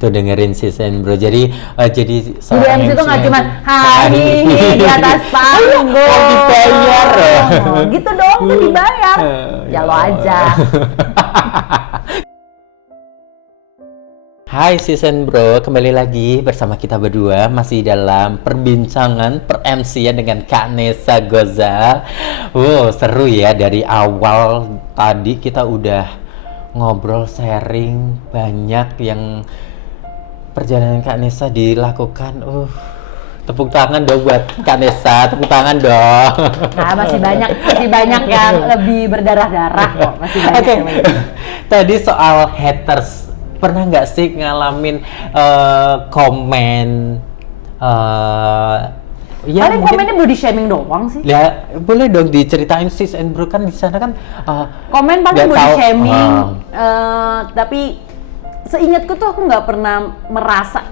Tuh dengerin si Sen Bro. Jadi Jadi seorang MC itu nggak yang- cuma hai di atas panggung. dibayar. Gitu dong, tuh dibayar. Ya lo aja. Hai Season Bro, kembali lagi bersama kita berdua masih dalam perbincangan per-MC ya dengan Kak Nessa Gozal. Wow, seru ya, dari awal tadi kita udah ngobrol, sharing banyak yang perjalanan Kak Nessa dilakukan. Tepuk tangan dong buat Kak Nessa, tepuk tangan dong. Nah, masih banyak yang lebih berdarah-darah kok, masih banyak. Oke. yang banyak. Tadi soal haters, pernah nggak sih ngalamin komen? Ya Paling mungkin, komennya body shaming doang sih. ya boleh dong diceritain Sis and Bro, kan di sana kan Komen paling nggak body tahu, shaming, tapi seingatku tuh aku nggak pernah merasa,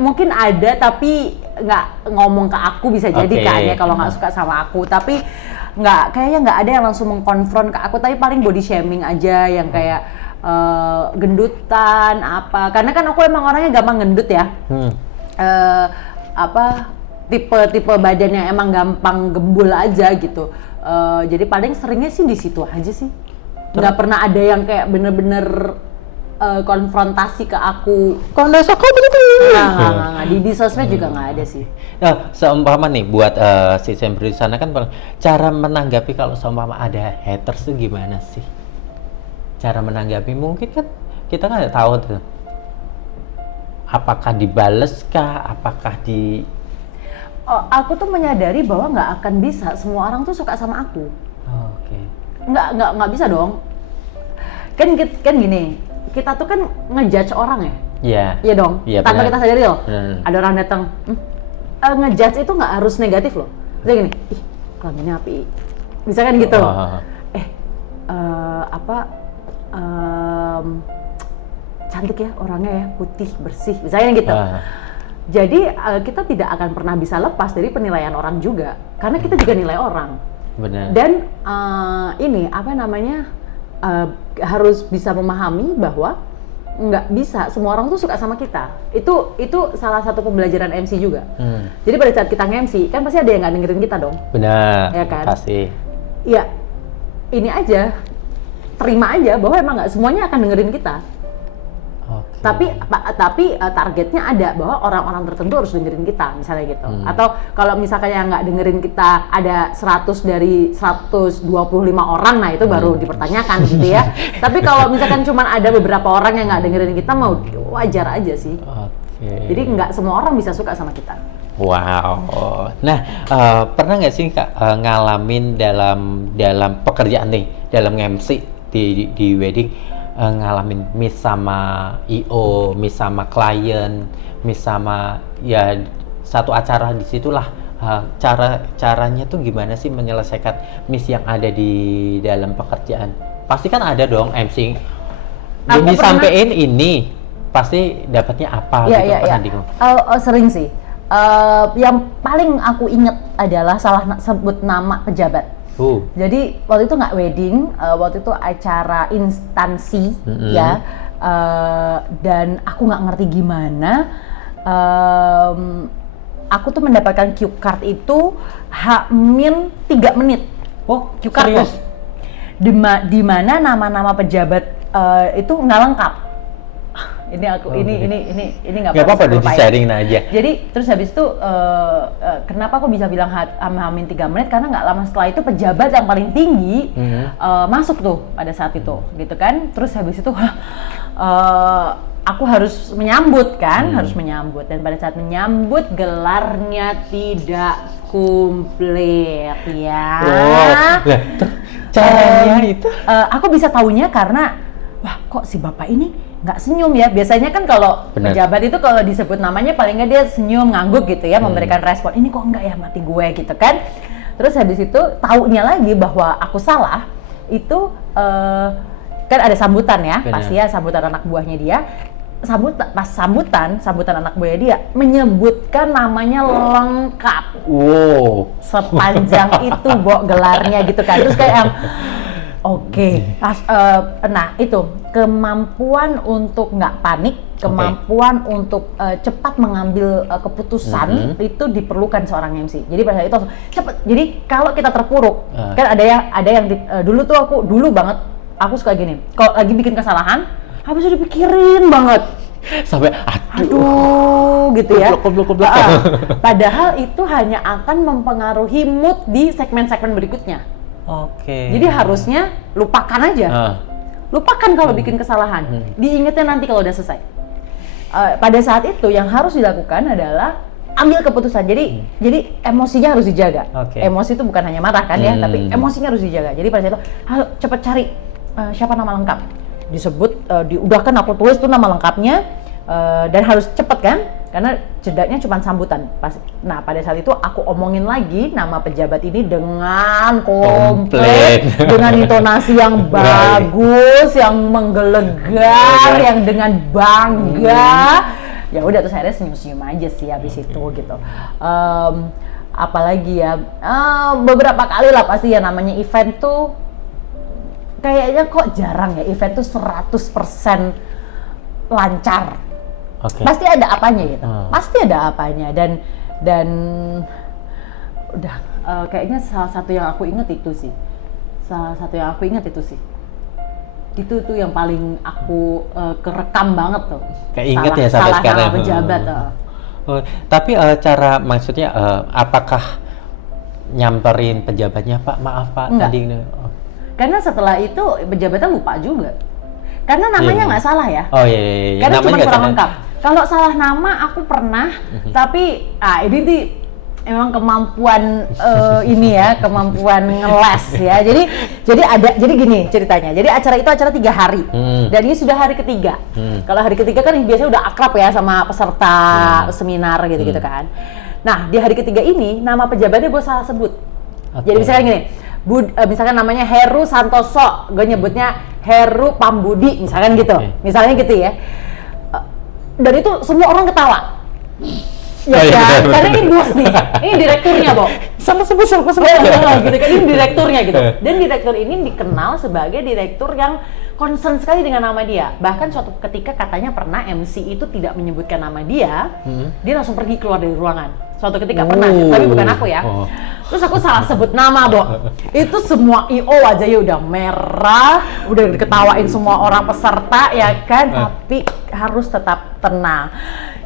mungkin ada tapi nggak ngomong ke aku, bisa jadi Oke. kan ya kalau nggak suka sama aku, tapi kayaknya nggak ada yang langsung mengkonfront ke aku, tapi paling body shaming aja yang kayak gendutan apa, karena kan aku emang orangnya gampang gendut ya. Tipe badan yang emang gampang gembul aja gitu. Jadi paling seringnya sih di situ aja sih. Nggak pernah ada yang kayak bener-bener konfrontasi ke aku. Kok Nessa kok begitu? Nggak. Di sosmed juga nggak ada sih. Nah, seumpama nih buat si Sembro di sana kan cara menanggapi kalau seumpama ada haters tuh gimana sih? Cara menanggapi mungkin kan kita nggak tahu tuh. Apakah dibales kah? Apakah di Aku tuh menyadari bahwa nggak akan bisa semua orang tuh suka sama aku. Oke. Nggak bisa dong. Kan gini, kita tuh kan ngejudge orang ya. Iya. Iya dong. Iya, Tanpa benar. kita sadari loh. Benar. Ada orang datang, ngejudge itu nggak harus negatif loh. Misalnya gini, ih kelaminnya api. Misalkan gitu. Cantik ya orangnya ya, putih, bersih. Misalnya gitu. Jadi kita tidak akan pernah bisa lepas dari penilaian orang juga. Karena kita juga nilai orang. Benar. Dan harus bisa memahami bahwa nggak bisa semua orang tuh suka sama kita. Itu salah satu pembelajaran MC juga. Jadi pada saat kita nge-MC kan pasti ada yang nggak dengerin kita dong. Benar. Ya kan? Pasti. Ya ini aja, terima aja bahwa emang nggak semuanya akan dengerin kita. Oke. Tapi targetnya ada bahwa orang-orang tertentu harus dengerin kita, misalnya gitu. Atau kalau misalkan yang nggak dengerin kita ada 100 dari 125 orang, nah itu baru dipertanyakan gitu ya. Tapi kalau misalkan cuma ada beberapa orang yang nggak dengerin kita, mau wajar aja sih. Oke. Jadi nggak semua orang bisa suka sama kita. Wow. Nah, pernah nggak sih Kak ngalamin dalam pekerjaan nih, dalam MC di wedding, ngalamin miss sama IO, miss sama klien, miss sama ya satu acara, disitulah caranya tuh gimana sih menyelesaikan miss yang ada di dalam pekerjaan? Pasti kan ada dong MC. Aku Jadi pernah- sampein ini pasti dapatnya apa gitu, pernah bingung. Sering sih. Yang paling aku inget adalah salah sebut nama pejabat. Jadi waktu itu nggak wedding, waktu itu acara instansi ya, dan aku nggak ngerti gimana. Aku tuh mendapatkan cue card itu H-3 menit. Cue card serius? tuh. Di mana nama-nama pejabat itu nggak lengkap. Ini nggak apa-apa, udah di-sharing aja. Jadi terus habis itu kenapa aku bisa bilang H-3 menit, karena nggak lama setelah itu pejabat yang paling tinggi masuk tuh pada saat itu gitu kan. Terus habis itu aku harus menyambut kan, dan pada saat menyambut gelarnya tidak komplit ya. Caranya itu Aku bisa taunya karena wah kok si bapak ini nggak senyum ya. Biasanya kan kalau pejabat itu kalau disebut namanya paling nggak dia senyum, ngangguk gitu ya, memberikan respon. Ini kok enggak ya, mati gue gitu kan. Terus habis itu taunya lagi bahwa aku salah itu kan ada sambutan ya. Pasti ya sambutan anak buahnya dia. Pas sambutan anak buahnya dia menyebutkan namanya lengkap. Sepanjang itu gelarnya gitu kan. Terus kayak nah itu kemampuan untuk nggak panik kemampuan untuk cepat mengambil keputusan itu diperlukan seorang MC. Jadi pada saat itu langsung cepet. Jadi kalau kita terpuruk, kan ada yang dulu tuh dulu banget aku suka gini. Kalau lagi bikin kesalahan, habis itu dipikirin banget. Sampai aduh gitu ya. Goblok. Padahal itu hanya akan mempengaruhi mood di segmen-segmen berikutnya. Oke. Jadi harusnya lupakan aja. Lupakan kalau bikin kesalahan. Diingetnya nanti kalau udah selesai. Pada saat itu yang harus dilakukan adalah ambil keputusan. Jadi emosinya harus dijaga. Emosi itu bukan hanya marah kan ya, tapi emosinya harus dijaga. Jadi pada saat itu cepet cari siapa nama lengkap. Disebut, diudahkan aku tulis tuh nama lengkapnya dan harus cepet kan, karena jedanya cuma sambutan. Nah pada saat itu aku omongin lagi nama pejabat ini dengan komplit, dengan intonasi yang bagus, yang menggelegar, yang dengan bangga. Ya udah terus akhirnya senyum-senyum aja sih habis itu gitu. Apalagi ya, beberapa kali lah pasti ya namanya event tuh kayaknya kok jarang ya event tuh 100% lancar. Pasti ada apanya gitu. Pasti ada apanya dan udah kayaknya salah satu yang aku ingat itu sih. Itu tuh yang paling aku kerekam banget tuh. Kayak inget ya sampai sekarang. Salah pejabat. Tapi cara maksudnya apakah nyamperin pejabatnya, Pak maaf Pak tadi karena setelah itu pejabatnya lupa juga. Karena namanya nggak salah ya. Iya. Karena namanya cuma kurang lengkap. Kalau salah nama aku pernah, tapi ini tuh emang kemampuan ini ya, kemampuan ngeles ya. Jadi gini ceritanya. Jadi acara itu acara 3 hari. Dan ini sudah hari ketiga. Kalau hari ketiga kan biasanya udah akrab ya sama peserta seminar gitu-gitu kan. Nah, di hari ketiga ini nama pejabatnya gue salah sebut. Jadi misalnya gini, misalkan namanya Heru Santoso, gue nyebutnya Heru Pambudi, misalkan gitu. Misalnya gitu ya. Dan itu semua orang ketawa. Ya, karena ini bos nih, ini direkturnya, Bo. Sama gitu kan, ini direkturnya gitu. Dan direktur ini dikenal sebagai direktur yang concern sekali dengan nama dia. Bahkan suatu ketika katanya pernah MC itu tidak menyebutkan nama dia, dia langsung pergi keluar dari ruangan. Suatu ketika pernah, tapi bukan aku ya. Terus aku salah sebut nama, Bo. Itu semua IO wajahnya udah merah, udah diketawain semua orang peserta ya kan, tapi harus tetap tenang.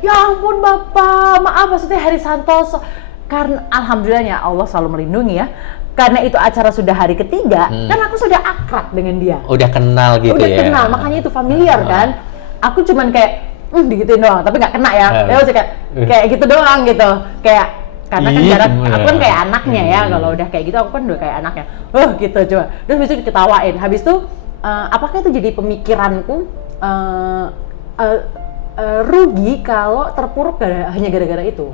Ya ampun Bapak, maaf maksudnya Heri Santoso. Karena alhamdulillahnya Allah selalu melindungi ya. Karena itu acara sudah hari ketiga, kan aku sudah akrab dengan dia. Udah kenal gitu udah ya. Udah kenal, makanya itu familiar kan. Aku cuman kayak digituin doang, tapi nggak kena ya. Ya udah kayak gitu doang gitu. Kayak karena kan jarak aku kan kayak anaknya ya. Kalau udah kayak gitu aku kan udah kayak anaknya. Gitu coba. Terus habis itu diketawain. Habis itu apakah itu jadi pemikiranku rugi kalau terpuruk hanya gara-gara itu.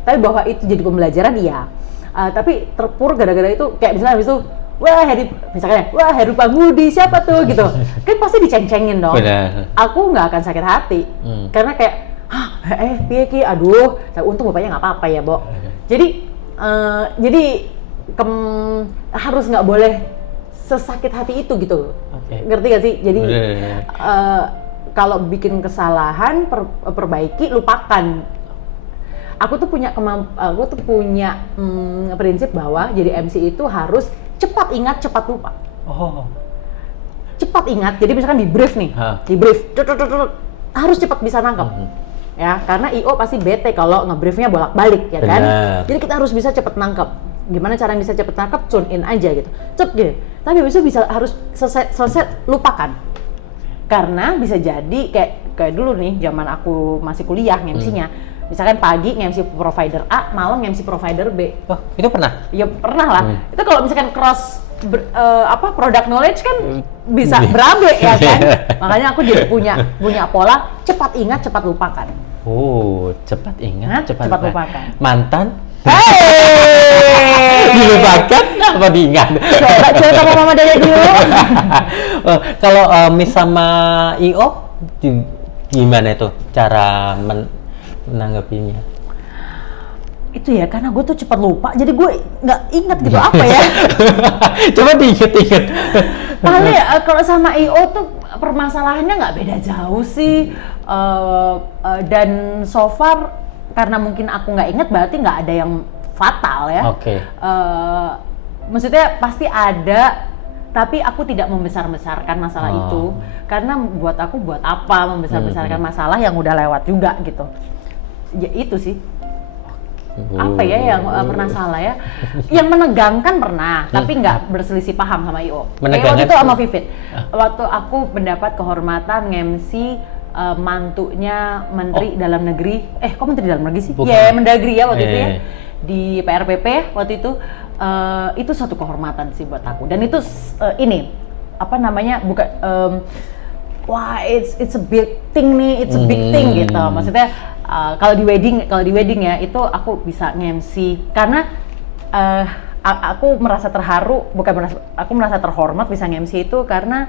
Tapi bahwa itu jadi pembelajaran iya. Tapi terpuruk gara-gara itu kayak misalnya habis itu wah Heru Pambudi siapa tuh gitu. Kan pasti diceng-cengin dong. Aku nggak akan sakit hati. Karena kayak piye ki, aduh, untung bapaknya nggak apa-apa ya, Bo. Jadi harus nggak boleh sesakit hati itu gitu. Ngerti gak sih? Jadi kalau bikin kesalahan perbaiki, lupakan. Aku tuh punya prinsip bahwa jadi MC itu harus cepat ingat, cepat lupa. Cepat ingat. Jadi misalkan di brief nih, harus cepat bisa nangkep. Ya, karena IO pasti bete kalau ngebriefnya bolak-balik ya kan. Jadi kita harus bisa cepat nangkep. Gimana cara bisa cepat nangkep? Tune in aja gitu. Cepet gitu. Tapi bisa harus selesai lupakan. Karena bisa jadi kayak dulu nih, zaman aku masih kuliah nge-MC-nya. Misalkan pagi nge-MC provider A, malam nge-MC provider B. Itu pernah? Ya pernah lah. Itu kalau misalkan cross product knowledge kan bisa berabe ya kan. Makanya aku jadi punya pola cepat ingat, cepat lupakan. Cepat ingat, cepat lupakan. Mantan? Dilupakan apa diingat? Coba sama Mama Dede dulu. Kalau Miss sama IO gimana itu cara menanggapinya? Itu ya karena gue tuh cepat lupa, jadi gue nggak ingat gitu apa ya. Coba diinget-inget. Paling kalau sama IO tuh permasalahannya nggak beda jauh sih. Dan so far karena mungkin aku nggak inget berarti nggak ada yang fatal ya. Oke. Maksudnya pasti ada, tapi aku tidak membesar-besarkan masalah itu karena buat aku buat apa membesar-besarkan masalah yang udah lewat juga gitu. Ya itu sih. Apa ya yang pernah salah ya? Yang menegangkan pernah, tapi nggak berselisih paham sama IO. IO itu sama Vivit. Waktu aku mendapat kehormatan nge-MC mantunya Menteri Dalam Negeri. Kok Menteri Dalam Negeri sih? Iya, Mendagri ya waktu itu ya. Di PRPP waktu itu suatu kehormatan sih buat aku. Dan itu ini apa namanya? Bukan wah, it's a big thing nih, it's a big thing gitu. Maksudnya kalau di wedding ya itu aku bisa nge-MC karena aku merasa terharu, aku merasa terhormat bisa nge-MC itu karena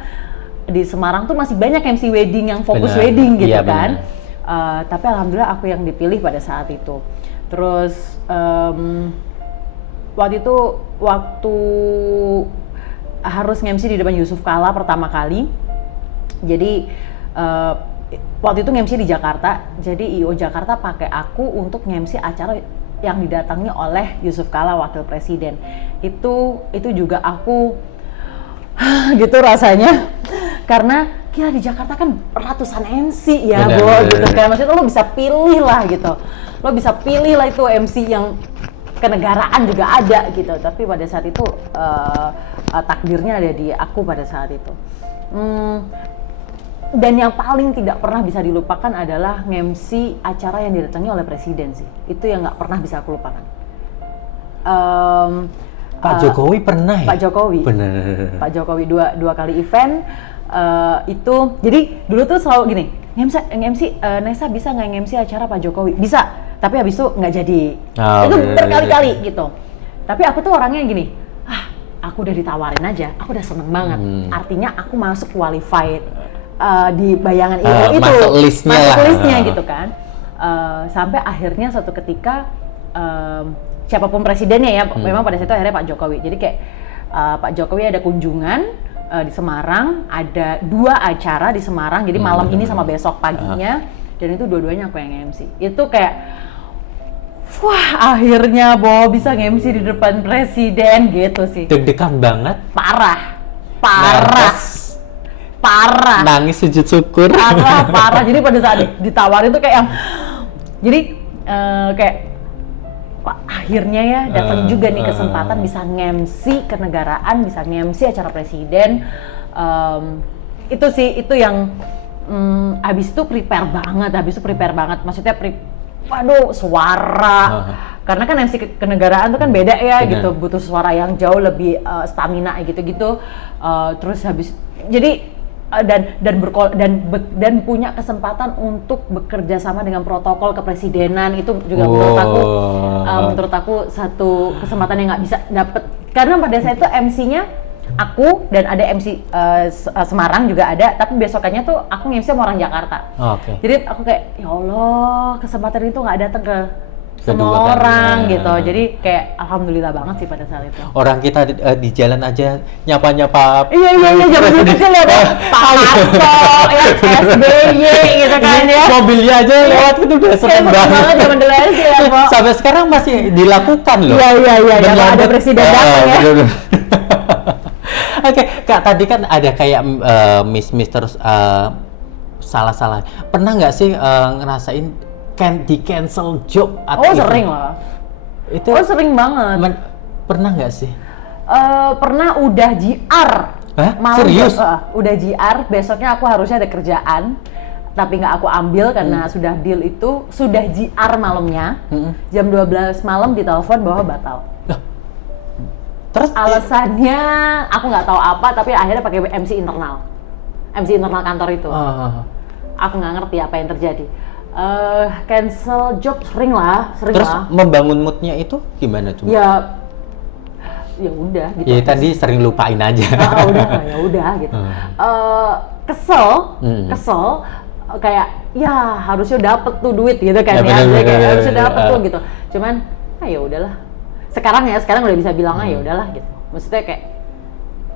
di Semarang tuh masih banyak MC wedding yang fokus wedding gitu kan. Tapi alhamdulillah aku yang dipilih pada saat itu. Terus waktu harus nge-MC di depan Yusuf Kalla pertama kali. Jadi waktu itu nge-MC di Jakarta, jadi IO Jakarta pakai aku untuk nge-MC acara yang didatangi oleh Yusuf Kalla, Wakil Presiden. Itu juga aku gitu rasanya, karena gila di Jakarta kan ratusan MC ya, gitu kan. Maksudnya lo bisa pilih lah gitu, lo bisa pilih lah itu MC yang kenegaraan juga ada gitu. Tapi pada saat itu takdirnya ada di aku pada saat itu. Dan yang paling tidak pernah bisa dilupakan adalah nge-MC acara yang didatangi oleh presiden sih. Itu yang nggak pernah bisa aku lupakan. Pak Jokowi pernah ya? Pak Jokowi. Bener. Pak Jokowi dua kali event. Itu, jadi dulu tuh selalu gini, nge-MC Nesa bisa nggak nge-MC acara Pak Jokowi? Bisa, tapi habis itu nggak jadi. Itu berkali-kali gitu. Tapi aku tuh orangnya gini, aku udah ditawarin aja, aku udah seneng banget. Artinya aku masuk qualified. Di bayangan itu masuk listnya gitu kan. Sampai akhirnya suatu ketika siapapun presidennya ya, memang pada saat itu akhirnya Pak Jokowi. Jadi kayak Pak Jokowi ada kunjungan di Semarang, ada 2 acara di Semarang, jadi malam ini sama besok paginya, dan itu dua-duanya aku yang MC. Itu kayak wah, akhirnya bisa nge-MC di depan presiden gitu sih. Deg-degan banget. Parah. Nangis sujud syukur. Parah. Jadi pada saat ditawarin tuh kayak yang, jadi kayak wah, akhirnya ya datang juga nih kesempatan bisa nge-MC kenegaraan, bisa nge-MC acara presiden. Itu sih, itu yang habis itu prepare banget. Maksudnya waduh, suara. Karena kan MC kenegaraan itu kan beda ya. Gitu, butuh suara yang jauh lebih stamina gitu-gitu. Terus habis jadi dan punya kesempatan untuk bekerja sama dengan protokol kepresidenan, itu juga menurut aku satu kesempatan yang nggak bisa dapet, karena pada saat itu MC-nya aku dan ada MC Semarang juga ada, tapi besokannya tuh aku MC sama orang Jakarta. Jadi aku kayak ya Allah, kesempatan itu nggak datang ke semua orang gitu. Jadi kayak alhamdulillah banget sih pada saat itu. Orang kita di jalan aja nyapa-nyapa. Iya zaman dulu kecil ya, Pak Harto, ya SBY gitu kan ya. Mobilnya aja lewat itu udah seneng banget. Zaman dulu sih ya, Pak. Sampai sekarang masih dilakukan loh. Iya, kalau ada presiden datang ya. Oke, Kak, tadi kan ada kayak miss terus salah-salah. Pernah nggak sih ngerasain di cancel job atau sering lah. Itu sering banget. Pernah nggak sih? Pernah, udah JR. Serius? Udah JR, besoknya aku harusnya ada kerjaan, tapi nggak aku ambil karena sudah deal itu, sudah JR malamnya. Jam 12 malam ditelepon bahwa batal. Terus alasannya aku nggak tahu apa, tapi akhirnya pakai MC internal kantor itu. Aku nggak ngerti apa yang terjadi. Cancel job sering lah. Terus membangun moodnya itu gimana tuh? Ya udah gitu. Ya tadi sering lupain aja. Ya udah gitu. Kesel kayak ya harusnya dapet tuh duit gitu kan ya. Kayak harusnya dapet tuh gitu. Cuman ya udahlah. Sekarang udah bisa bilang ya udahlah gitu. Maksudnya kayak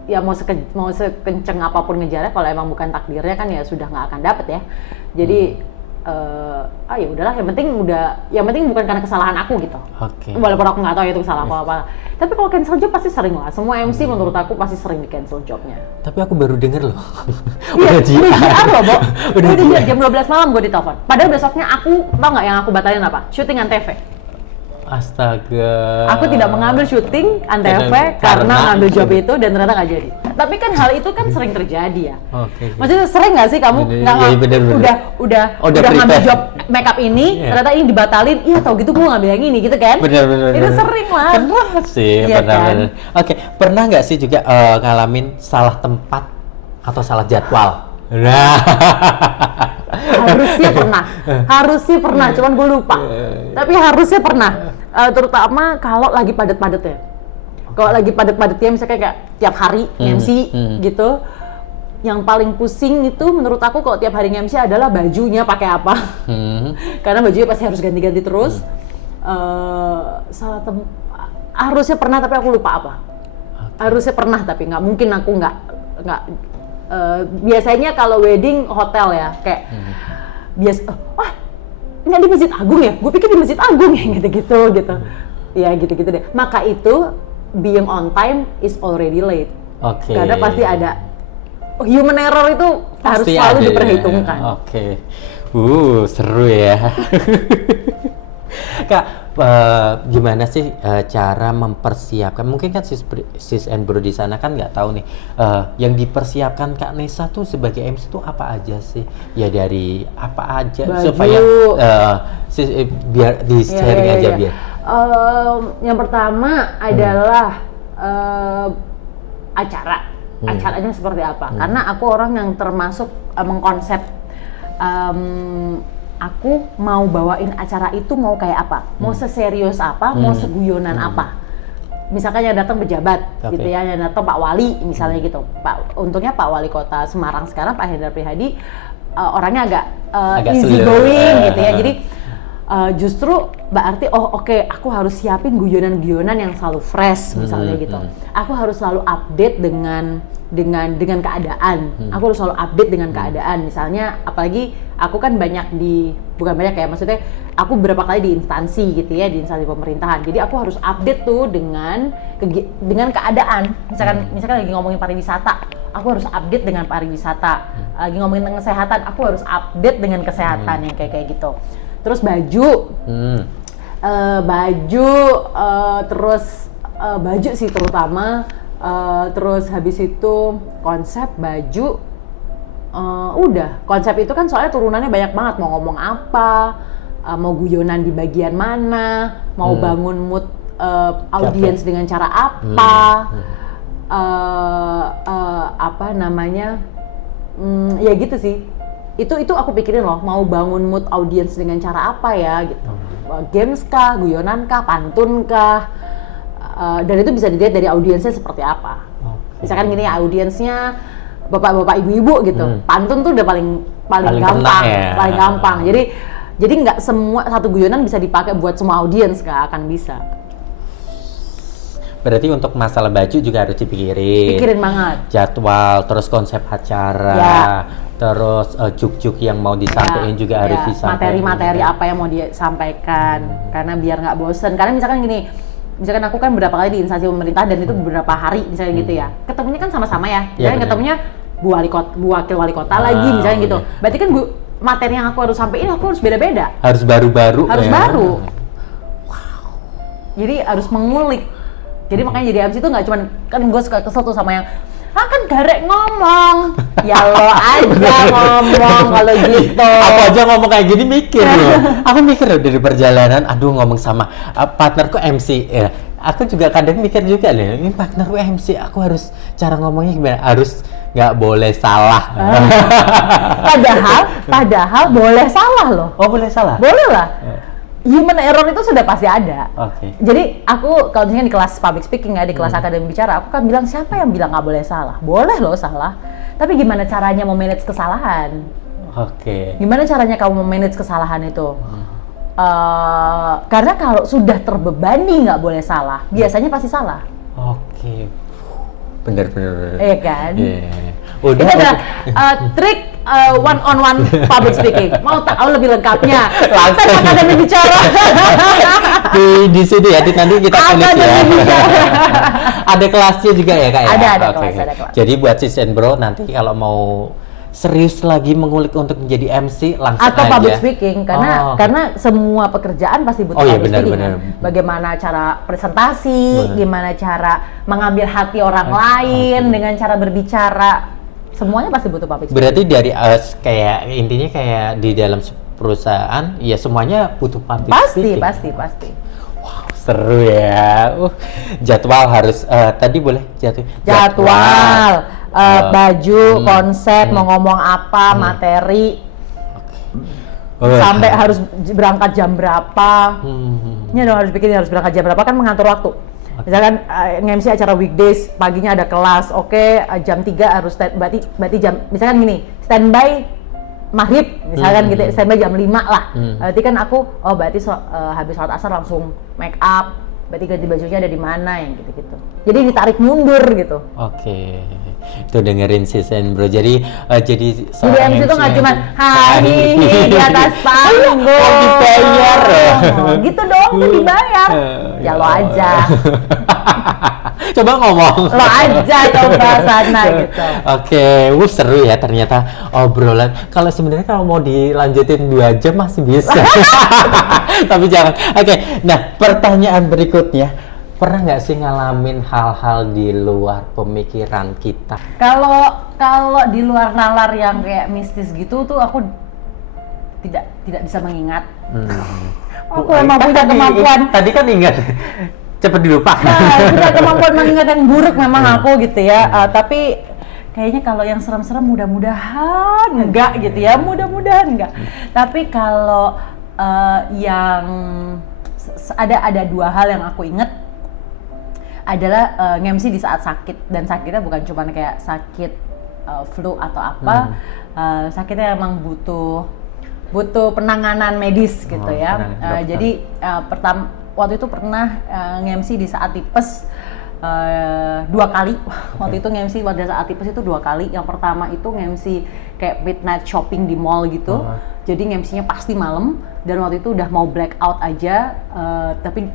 ya mau sekenceng apapun ngejarnya, kalau emang bukan takdirnya kan ya sudah nggak akan dapet ya. Jadi ya udahlah, yang penting bukan karena kesalahan aku gitu. Walaupun aku nggak tahu itu kesalahan aku apa. Tapi kalau cancel job pasti sering lah. Semua MC menurut aku pasti sering di cancel jobnya. Tapi aku baru denger loh. Udah JR loh, Bo. Udah jam 12 malam gue ditelepon. Padahal besoknya aku, tau nggak yang aku batalin apa? Syuting Antv. Astaga. Aku tidak mengambil syuting Antv karena ngambil job itu dan ternyata nggak jadi. Tapi kan hal itu kan sering terjadi ya. Maksudnya sering nggak sih kamu udah ngambil job makeup ini, ternyata ini dibatalin. Iya tau gitu gue ngambil yang ini gitu kan? Bener. Itu sering lah. Pernah sih, iya pernah. Kan? Oke, pernah nggak sih juga ngalamin salah tempat atau salah jadwal? Nah. Harusnya pernah, cuman gue lupa. Tapi harusnya pernah, terutama kalau lagi padat-padatnya. Kalau lagi padat-padatnya, misalnya kayak tiap hari MC gitu. Yang paling pusing itu menurut aku kalau tiap hari MC adalah bajunya pakai apa. Karena bajunya pasti harus ganti-ganti terus. Harusnya pernah tapi aku lupa apa. Harusnya pernah tapi nggak mungkin aku nggak. Biasanya kalau wedding hotel ya kayak nggak di Masjid Agung ya, gue pikir di Masjid Agung ya gitu ya gitu deh. Maka itu being on time is already late. Karena pasti ada human error, itu harus selalu diperhitungkan. Seru ya. Kak, gimana sih cara mempersiapkan? Mungkin kan sis and bro di sana kan nggak tahu nih, yang dipersiapkan Kak Nessa tuh sebagai MC tuh apa aja sih? Ya dari apa aja baju. Supaya biar di sharing aja biar. Yang pertama adalah acara. Acaranya seperti apa? Karena aku orang yang termasuk mengkonsep. Aku mau bawain acara itu mau kayak apa, mau seserius apa, mau seguyonan apa. Misalkan yang datang pejabat, gitu ya, yang datang Pak Wali misalnya gitu. Untungnya Pak Wali Kota Semarang sekarang Pak Hendrar Prihadi orangnya agak easy going gitu ya. Jadi justru berarti aku harus siapin guyonan-guyonan yang selalu fresh misalnya gitu. Aku harus selalu update dengan keadaan. Aku harus selalu update dengan keadaan. Misalnya apalagi aku kan bukan banyak ya, maksudnya aku beberapa kali di instansi gitu ya, di instansi pemerintahan. Jadi aku harus update tuh dengan keadaan. Misalkan lagi ngomongin pariwisata, aku harus update dengan pariwisata. Lagi ngomongin tentang kesehatan, aku harus update dengan kesehatan yang kayak gitu. Terus baju, baju sih terutama. Terus habis itu konsep baju, udah konsep itu kan soalnya turunannya banyak banget, mau ngomong apa, mau guyonan di bagian mana, mau bangun mood audiens dengan cara apa, ya gitu sih. Itu aku pikirin loh, mau bangun mood audiens dengan cara apa ya gitu. Games kah, guyonan kah, pantun kah. Dan itu bisa dilihat dari audiensnya seperti apa. Misalkan gini, audiensnya bapak-bapak, ibu-ibu gitu. Pantun tuh udah paling gampang, paling gampang. Jadi nggak semua satu guyonan bisa dipakai buat semua audiens, nggak akan bisa. Berarti untuk masalah baju juga harus dipikirin banget. Jadwal, terus konsep acara, terus juk-juk yang mau disampaikan juga harus disampaikan. Materi-materi apa yang mau disampaikan, karena biar nggak bosen. Karena misalkan aku kan beberapa kali di instansi pemerintah dan itu beberapa hari misalnya gitu ya. Ketemunya kan sama-sama ya. Misalnya ketemunya wakil wali kota lagi misalnya gitu. Berarti kan materi yang aku harus sampaikan aku harus beda-beda. Harus baru-baru. Baru. Jadi harus mengulik. Jadi makanya jadi MC itu nggak cuman, kan gue suka kesel tuh sama yang kan garek ngomong. Ya lo aja ngomong kalau gitu. Aku aja ngomong kayak gini mikir loh. Aku mikir loh dari perjalanan, aduh ngomong sama partnerku MC. Ya, aku juga kadang mikir juga nih, ini partnerku MC, aku harus cara ngomongnya gimana? Harus nggak boleh salah. Padahal boleh salah loh. Oh boleh salah? Boleh lah. Human error itu sudah pasti ada. Jadi aku kalau misalnya di kelas public speaking ya, di kelas akademi bicara, aku kan bilang siapa yang bilang nggak boleh salah? Boleh loh salah. Tapi gimana caranya memanage kesalahan? Gimana caranya kamu memanage kesalahan itu? Karena kalau sudah terbebani nggak boleh salah, biasanya pasti salah. bener. Iya kan? Iya. Itu Udah. adalah trik one on one public speaking. Mau tahu lebih lengkapnya? Langsung. Saya akademi bicara. di sini ya, nanti kita tulis ya. Akademi bicara. Ada kelasnya juga ya kak ya? Ada Oke, kelas, oke. ada kelas. Jadi buat sis and bro nanti kalau mau serius lagi mengulik untuk menjadi MC langsung Atau aja. public speaking Oh. karena semua pekerjaan pasti butuh Oh iya, public benar, speaking. benar. Kan? Bagaimana cara presentasi, Benar. gimana cara mengambil hati orang lain dengan cara berbicara, semuanya pasti butuh public speaking. Berarti dari kayak intinya kayak di dalam perusahaan ya semuanya butuh public speaking. Pasti. Wow, seru ya. Jadwal harus tadi boleh Jadwal, baju, konsep, mau ngomong apa, materi, sampai harus berangkat jam berapa. Ini dong harus bikin harus berangkat jam berapa kan mengatur waktu. Misalkan nge-MC acara weekdays, paginya ada kelas, jam 3 harus berarti jam, misalkan gini, standby maghrib, misalkan gitu, standby jam 5 lah. Berarti kan aku, berarti habis sholat asar langsung make up, berarti ganti bajunya ada di mana, yang gitu-gitu. Jadi ditarik mundur gitu. Oke. Itu dengerin sis and bro. Jadi Jadi MC itu nggak cuma hai di atas panggung. Dibayar. Gitu dong, tuh dibayar. Ya lo aja. Coba ngomong. Lo aja coba sana gitu. Oke, seru ya ternyata obrolan. Kalau sebenarnya kalau mau dilanjutin 2 jam masih bisa. Tapi jangan. Oke, nah pertanyaan berikutnya. Pernah nggak sih ngalamin hal-hal di luar pemikiran kita? Kalau di luar nalar yang kayak mistis gitu tuh aku tidak bisa mengingat. Aku emang punya kemampuan. Tadi kan ingat. Cepet dilupakan. Punya kemampuan mengingat yang buruk memang aku gitu ya. Tapi kayaknya kalau yang serem-serem mudah-mudahan enggak gitu ya. Mudah-mudahan enggak. Tapi kalau yang ada 2 hal yang aku inget adalah nge-MC di saat sakit, dan sakitnya bukan cuma kayak sakit flu atau apa, sakitnya emang butuh penanganan medis gitu ya. Jadi waktu itu pernah nge-MC di saat tipes 2 kali. Waktu itu nge-MC pada saat tipes itu 2 kali. Yang pertama itu nge-MC kayak midnight shopping di mall gitu. Jadi nge-MC-nya pasti malam, dan waktu itu udah mau black out aja, tapi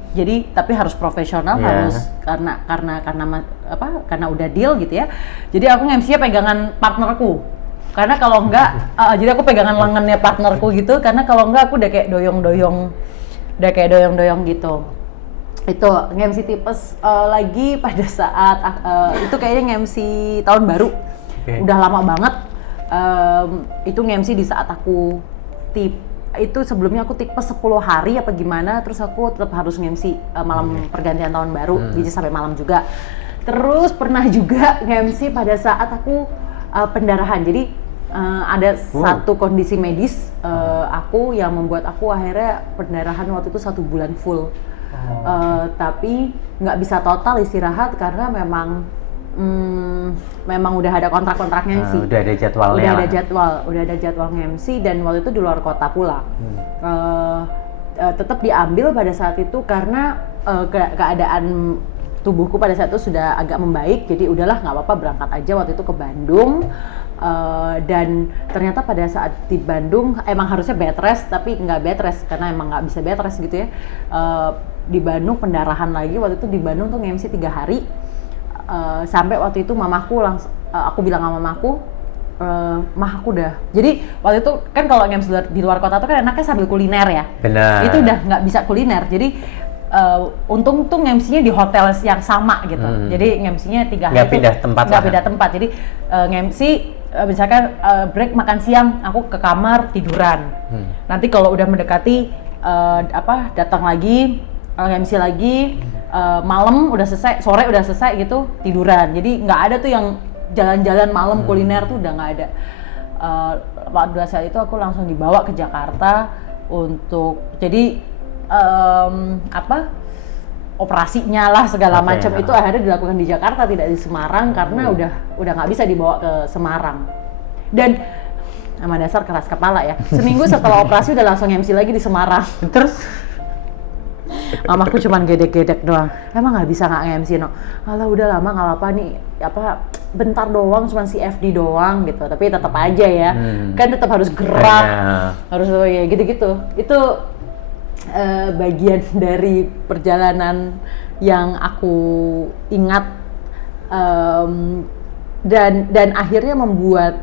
harus profesional, harus karena udah deal gitu ya. Jadi aku nge-MC-nya pegangan partnerku. Karena kalau enggak jadi aku pegangan lengannya partnerku gitu, karena kalau enggak aku udah kayak doyong-doyong gitu. Itu nge-MC tipes lagi pada saat itu kayaknya nge-MC tahun baru. Udah lama banget. Itu nge-MC di saat aku itu sebelumnya aku tipes 10 hari apa gimana, terus aku tetap harus nge-MC malam pergantian tahun baru, jadi sampai malam juga. Terus pernah juga nge-MC pada saat aku pendarahan. Jadi ada satu kondisi medis aku yang membuat aku akhirnya pendarahan waktu itu 1 bulan full. Tapi nggak bisa total istirahat karena memang udah ada kontrak-kontraknya sih. Udah ada jadwalnya. Udah ada jadwal nge-MC, dan waktu itu di luar kota pula. Tetap diambil pada saat itu karena keadaan tubuhku pada saat itu sudah agak membaik, jadi udahlah nggak apa-apa berangkat aja waktu itu ke Bandung. Dan ternyata pada saat di Bandung emang harusnya bed rest, tapi nggak bed rest karena emang nggak bisa bed rest gitu ya. Di Bandung pendarahan lagi, waktu itu di Bandung tuh nge-MC 3 hari. Sampai waktu itu mamaku aku bilang sama mamaku, mah aku udah. Jadi waktu itu kan kalau nge-MC di luar kota tuh kan enaknya sambil kuliner ya. Benar. Itu udah nggak bisa kuliner. Jadi untung tuh nge-MC-nya di hotel yang sama gitu. Jadi nge-MC-nya 3 hari. Nggak pindah tempat. Nggak pindah tempat. Jadi nge-MC misalkan break makan siang, aku ke kamar tiduran. Nanti kalau udah mendekati datang lagi nge-MC lagi. Malam udah selesai, sore udah selesai gitu, tiduran. Jadi nggak ada tuh yang jalan-jalan malam kuliner tuh udah nggak ada. Pada saat itu aku langsung dibawa ke Jakarta untuk jadi operasinya lah segala macam itu akhirnya dilakukan di Jakarta, tidak di Semarang karena udah nggak bisa dibawa ke Semarang. Dan sama dasar keras kepala ya. Seminggu setelah operasi udah langsung MC lagi di Semarang. Terus Mamaku cuman gedek-gedek doang. Emang nggak bisa nggak nge-MC no? Alah udah lama nggak apa-apa nih, bentar doang, cuman CFD doang gitu. Tapi tetap aja ya, kan tetap harus gerak, harus ya gitu-gitu. Itu bagian dari perjalanan yang aku ingat, dan akhirnya membuat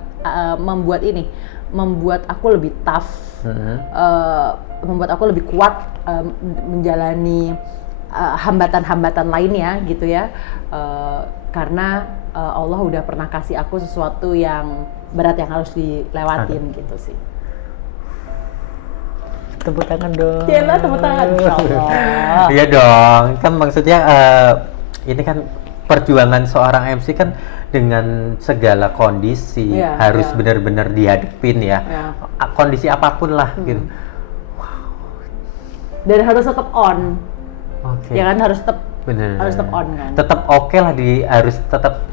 aku lebih tough, membuat aku lebih kuat menjalani hambatan-hambatan lainnya gitu ya, karena Allah udah pernah kasih aku sesuatu yang berat yang harus dilewatin gitu sih. Tepuk tangan dong. Cila, tepuk tangan. Insyaallah. Iya dong, kan maksudnya ini kan perjuangan seorang MC kan dengan segala kondisi harus benar-benar dihadapin ya. Kondisi apapun lah gitu. Dan harus tetap on. Okay. Ya kan harus tetap on kan. Tetap oke lah, harus tetap.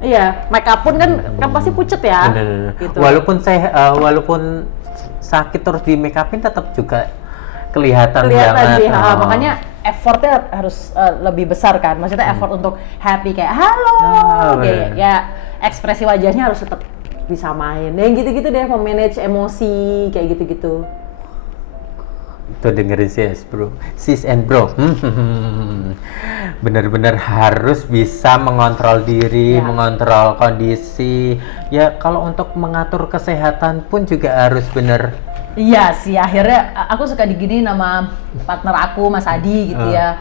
Iya, make up pun kan pasti pucet ya. Bener. Gitu. Walaupun sakit terus di make upin tetap juga kelihatan banget. Sih, makanya effortnya harus lebih besar kan. Maksudnya effort untuk happy kayak halo, kayak ya ekspresi wajahnya harus tetap bisa main. Yang gitu-gitu deh, memanage emosi kayak gitu-gitu. Itu dengerin sis and bro. Benar-benar harus bisa mengontrol diri, mengontrol kondisi. Ya kalau untuk mengatur kesehatan pun juga harus benar. Iya sih, akhirnya aku suka digini nama partner aku, Mas Adi gitu ya.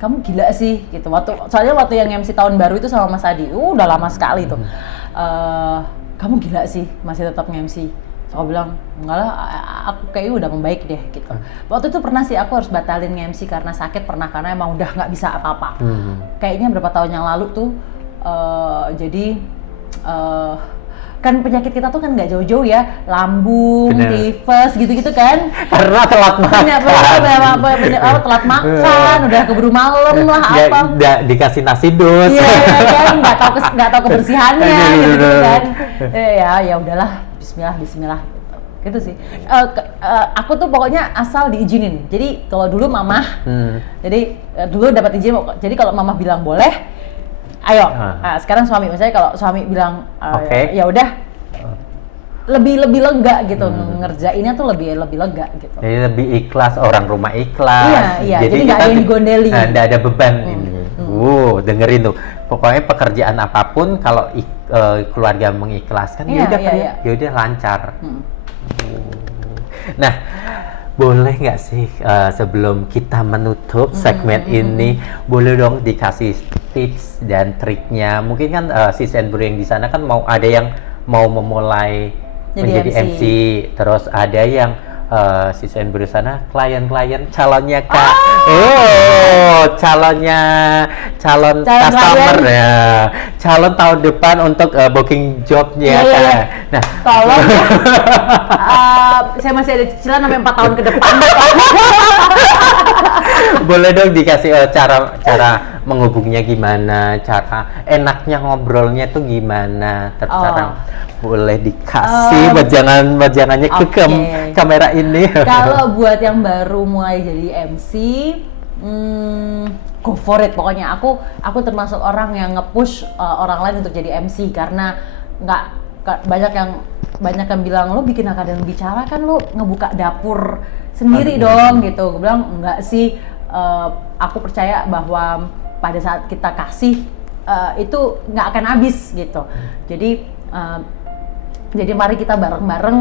Kamu gila sih gitu. Soalnya waktu yang MC tahun baru itu sama Mas Adi, udah lama sekali tuh. Kamu gila sih, masih tetap nge-MC. Aku bilang, enggak lah, aku kayaknya udah membaik deh gitu. Waktu itu pernah sih aku harus batalin nge-MC karena sakit, karena emang udah nggak bisa apa-apa. Kayaknya berapa tahun yang lalu tuh, jadi kan penyakit kita tuh kan nggak jauh-jauh ya, lambung, tifus gitu-gitu kan. Karena telat makan. Telat makan, udah keburu malam lah apa. Dikasih nasi dus. Iya kan, nggak tahu kebersihannya gitu kan. Ya udahlah. Bismillah gitu sih. Aku tuh pokoknya asal diizinin. Jadi kalau dulu mamah, jadi dulu dapat izin. Jadi kalau mamah bilang boleh, ayo. Sekarang suami, misalnya kalau suami bilang ya udah, lebih lega gitu, ngerjainnya tuh lebih lega gitu. Jadi lebih ikhlas, orang rumah ikhlas. Iya. Jadi nggak ada yang digondeli. Nggak ada beban. Dengerin tuh. Pokoknya pekerjaan apapun kalau keluarga mengikhlaskan, ya udah lancar. Nah, boleh nggak sih sebelum kita menutup segmen ini, boleh dong dikasih tips dan triknya? Mungkin kan sis and bro yang di sana kan ada yang mau memulai menjadi MC, terus ada yang sis and bro sana klien-klien calonnya Kak. Calon customer ya. Calon tahun depan untuk booking jobnya Kak. Nah, tolong saya masih ada cicilan sampai 4 tahun ke depan. Boleh dong dikasih cara menghubungnya gimana, cara enaknya ngobrolnya tuh gimana, boleh dikasih bajangannya ke kamera ini. Kalau buat yang baru mulai jadi MC, go for it pokoknya. Aku termasuk orang yang nge-push orang lain untuk jadi MC karena banyak yang bilang lo bikin akademi bicara kan lo ngebuka dapur sendiri dong gitu. Gue bilang enggak sih, aku percaya bahwa pada saat kita kasih itu nggak akan habis gitu. Jadi mari kita bareng-bareng,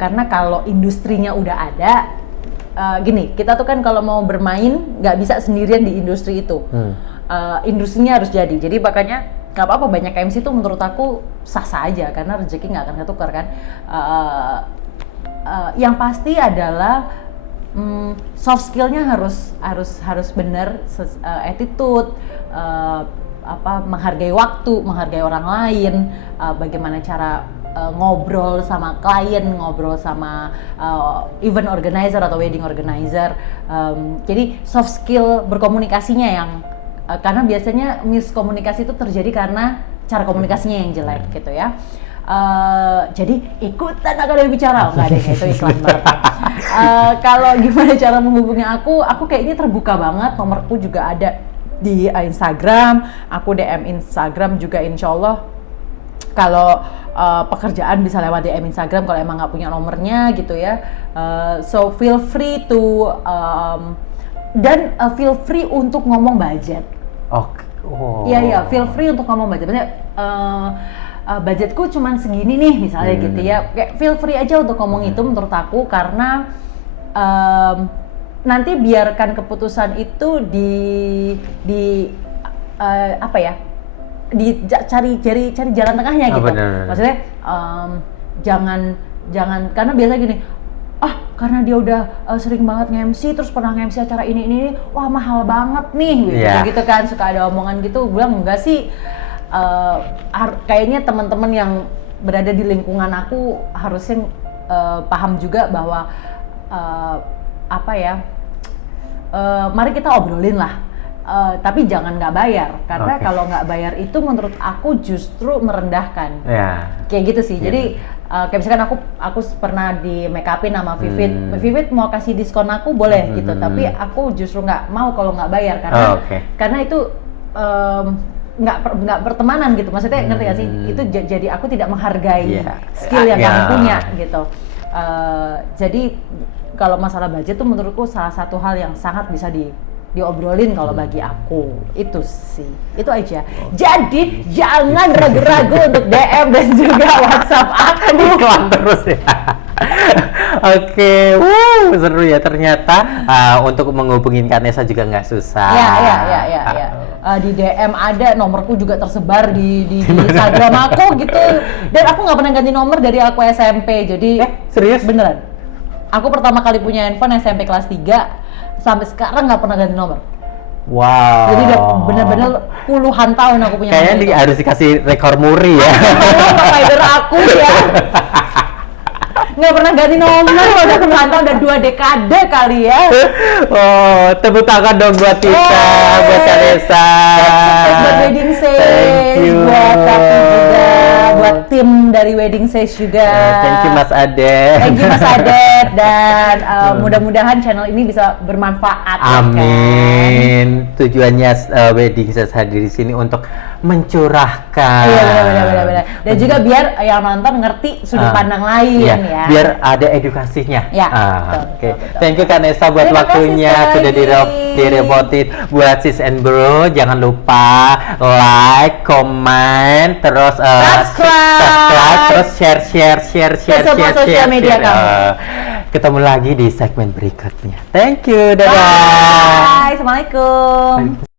karena kalau industrinya udah ada, gini, kita tuh kan kalau mau bermain nggak bisa sendirian di industri itu. Industrinya harus jadi makanya nggak apa-apa banyak MC tuh menurut aku sah-sah aja karena rezeki nggak akan ketukar kan. Yang pasti adalah soft skillnya harus benar, attitude, menghargai waktu, menghargai orang lain, bagaimana cara ngobrol sama klien, ngobrol sama event organizer atau wedding organizer. Jadi soft skill berkomunikasinya yang karena biasanya miskomunikasi itu terjadi karena cara komunikasinya yang jelek gitu ya. Jadi ikutan Akademi Bicara, enggak deh, itu iklan banget. Kalau gimana cara menghubungi aku kayaknya terbuka banget, nomorku juga ada di Instagram, aku DM Instagram juga insya Allah. Kalau pekerjaan bisa lewat DM Instagram kalau emang nggak punya nomornya gitu ya. So feel free to feel free untuk ngomong budget. Oke. Oh. Iya, feel free untuk ngomong budget. Maksudnya budgetku cuma segini nih misalnya gitu ya. Kayak feel free aja untuk ngomong itu menurut aku, karena nanti biarkan keputusan itu apa ya? Cari jalan tengahnya gitu. Bener. Maksudnya jangan karena biasanya gini, karena dia udah sering banget nge-MC, terus pernah nge-MC acara ini, wah mahal banget nih gitu kan, suka ada omongan gitu. Gue bilang enggak sih, kayaknya teman-teman yang berada di lingkungan aku harusnya paham juga bahwa mari kita obrolin lah. Tapi jangan nggak bayar, karena kalau nggak bayar itu menurut aku justru merendahkan. Kayak gitu sih. Jadi kayak misalkan aku pernah di make upin sama Vivit mau kasih diskon aku boleh gitu, tapi aku justru nggak mau kalau nggak bayar, karena itu nggak pertemanan gitu. Maksudnya ngerti gak sih? Itu jadi aku tidak menghargai skill yang kamu punya gitu. Jadi kalau masalah budget tuh menurutku salah satu hal yang sangat bisa diobrolin kalau bagi aku. Itu sih, itu aja. Jadi jangan ragu-ragu untuk DM dan juga WhatsApp aku. Iklan terus ya. Oke, seru ya ternyata. Untuk menghubungin Kanesa juga nggak susah. Ya. Di DM ada, nomorku juga tersebar di Instagram aku gitu. Dan aku nggak pernah ganti nomor dari aku SMP. Jadi serius? Beneran. Aku pertama kali punya handphone SMP kelas 3, sampai sekarang nggak pernah ganti nomor. Wow. Jadi udah bener-bener puluhan tahun aku punya nomor. Kayaknya harus dikasih rekor muri ya. Provider aku ya. Nggak pernah ganti nomor, udah puluhan tahun, udah 2 dekade kali ya. Tepuk tangan dong buat Tika, buat Kanesa. Sukses buat Wedding Sage, buat Tapi juga, buat tim dari Wedding Sage juga. Thank you Mas Adet. Thank you Mas Adet, dan mudah-mudahan channel ini bisa bermanfaat. Amin. Tujuannya Wedding Sage hadir di sini untuk mencurahkan. Iya benar. Dan juga biar yang nonton ngerti sudut pandang lain ya. Biar ada edukasinya. Ya. Oke. Thank you Kanesa buat waktunya, sudah direpotin. Buat sis and bro, jangan lupa like, comment, terus subscribe, terus share semua sosial media kamu. Ketemu lagi di segmen berikutnya. Thank you. Dadah. Bye. Assalamualaikum.